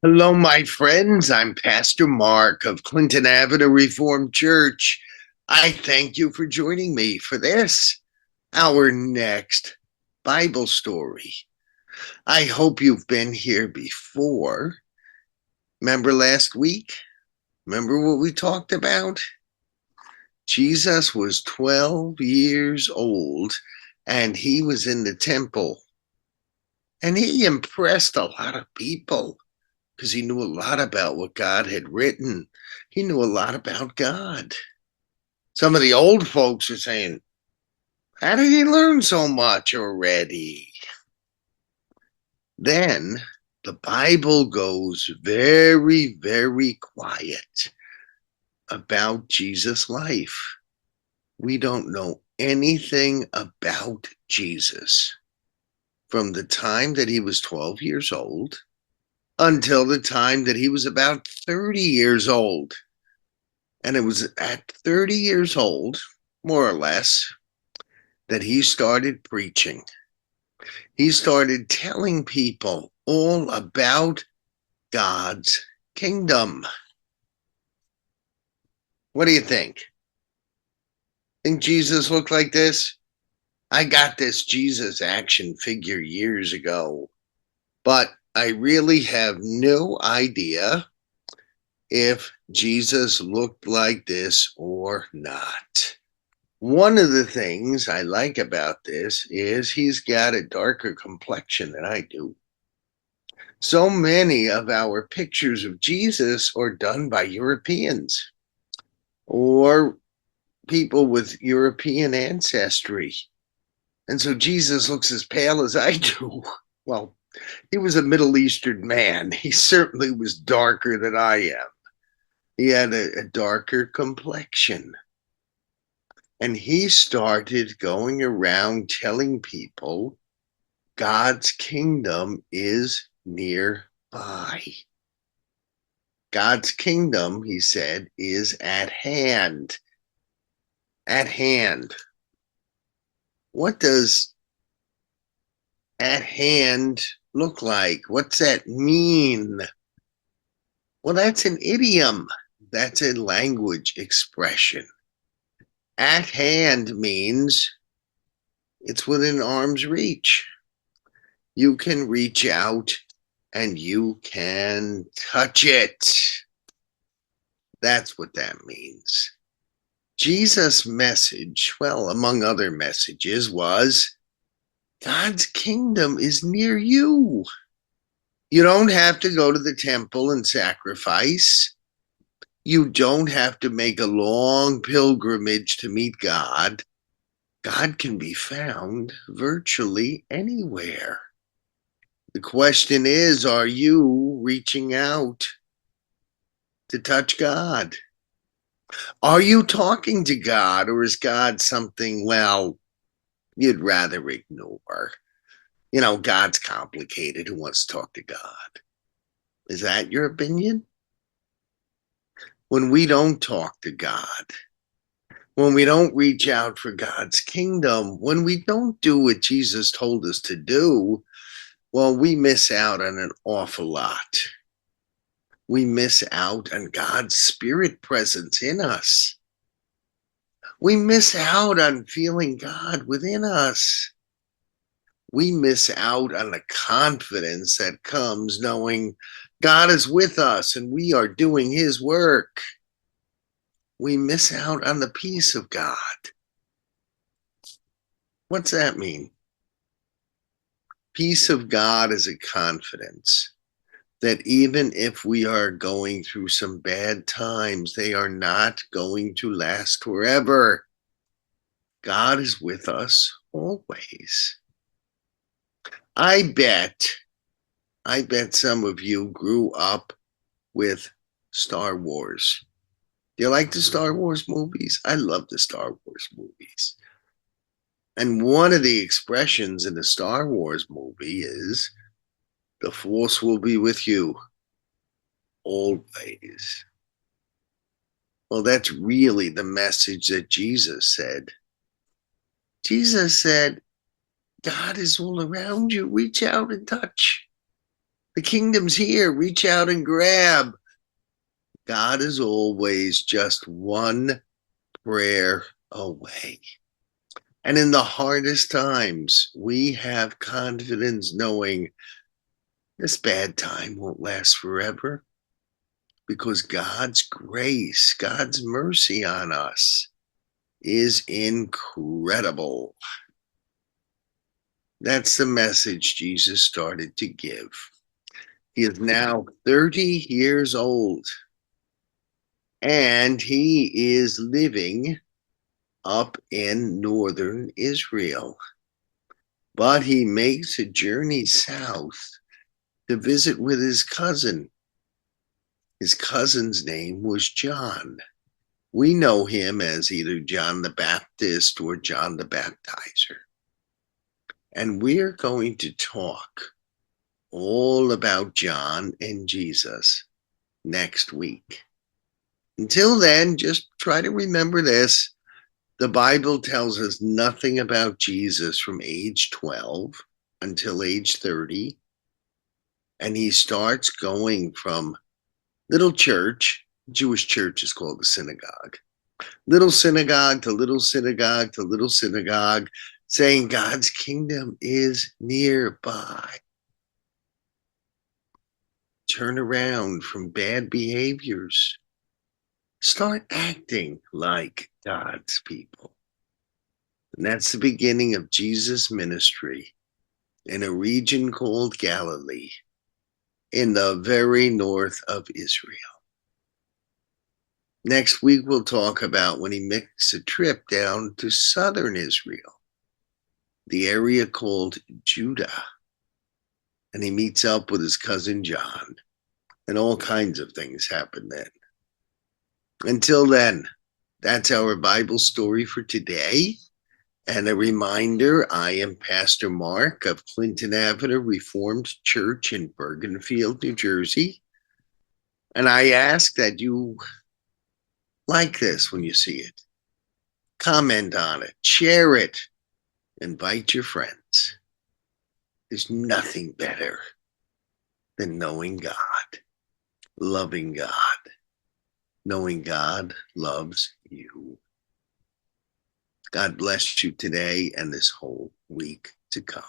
Hello, my friends. I'm Pastor Mark of Clinton Avenue Reformed Church. I thank you for joining me for this, our next Bible story. I hope you've been here before. Remember last week? Remember what we talked about? Jesus was 12 years old and he was in the temple and he impressed a lot of people because he knew a lot about what God had written. He knew a lot about God. Some of the old folks are saying, how did he learn so much already? Then the Bible goes very, very quiet about Jesus' life. We don't know anything about Jesus from the time that he was 12 years old until the time that he was about 30 years old. And it was at 30 years old, more or less, that he started preaching. He started telling people all about God's kingdom. What do you think? Think Jesus looked like this? I got this Jesus action figure years ago, but I really have no idea if Jesus looked like this or not. One of the things I like about this is he's got a darker complexion than I do. So many of our pictures of Jesus are done by Europeans or people with European ancestry. And so Jesus looks as pale as I do. Well, he was a Middle Eastern man. He certainly was darker than I am. He had a darker complexion. And he started going around telling people God's kingdom is nearby. God's kingdom, he said, is at hand. At hand. What does at hand look like? What's that mean? Well, that's an idiom. That's a language expression. At hand means it's within arm's reach. You can reach out and you can touch it. That's what that means. Jesus' message, well, among other messages, was God's kingdom is near you. You don't have to go to the temple and sacrifice. You don't have to make a long pilgrimage to meet God. God can be found virtually anywhere. The question is, are you reaching out to touch God? Are you talking to God, or is God something, well, you'd rather ignore? You know, God's complicated. Who wants to talk to God? Is that your opinion? When we don't talk to God, when we don't reach out for God's kingdom, when we don't do what Jesus told us to do, well, we miss out on an awful lot. We miss out on God's spirit presence in us. We miss out on feeling God within us. We miss out on the confidence that comes knowing God is with us and we are doing his work. We miss out on the peace of God. What's that mean? Peace of God is a confidence that even if we are going through some bad times, they are not going to last forever. God is with us always. I bet some of you grew up with Star Wars. Do you like the Star Wars movies? I love the Star Wars movies. And one of the expressions in the Star Wars movie is the Force will be with you always. Well, that's really the message that Jesus said. Jesus said, God is all around you. Reach out and touch. The kingdom's here. Reach out and grab. God is always just one prayer away. And in the hardest times, we have confidence knowing this bad time won't last forever because God's grace, God's mercy on us is incredible. That's the message Jesus started to give. He is now 30 years old and he is living up in northern Israel. But he makes a journey south to visit with his cousin. His cousin's name was John. We know him as either John the Baptist or John the Baptizer. And we're going to talk all about John and Jesus next week. Until then, just try to remember this. The Bible tells us nothing about Jesus from age 12 until age 30. And he starts going from little church, Jewish church is called the synagogue, little synagogue to little synagogue to little synagogue, saying God's kingdom is nearby. Turn around from bad behaviors. Start acting like God's people. And that's the beginning of Jesus' ministry in a region called Galilee, in the very north of Israel. Next week, we'll talk about when he makes a trip down to southern Israel, the area called Judah. And he meets up with his cousin John, and all kinds of things happen then. Until then, that's our Bible story for today. And a reminder, I am Pastor Mark of Clinton Avenue Reformed Church in Bergenfield, New Jersey. And I ask that you like this when you see it. Comment on it, share it, invite your friends. There's nothing better than knowing God, loving God, knowing God loves you. God bless you today and this whole week to come.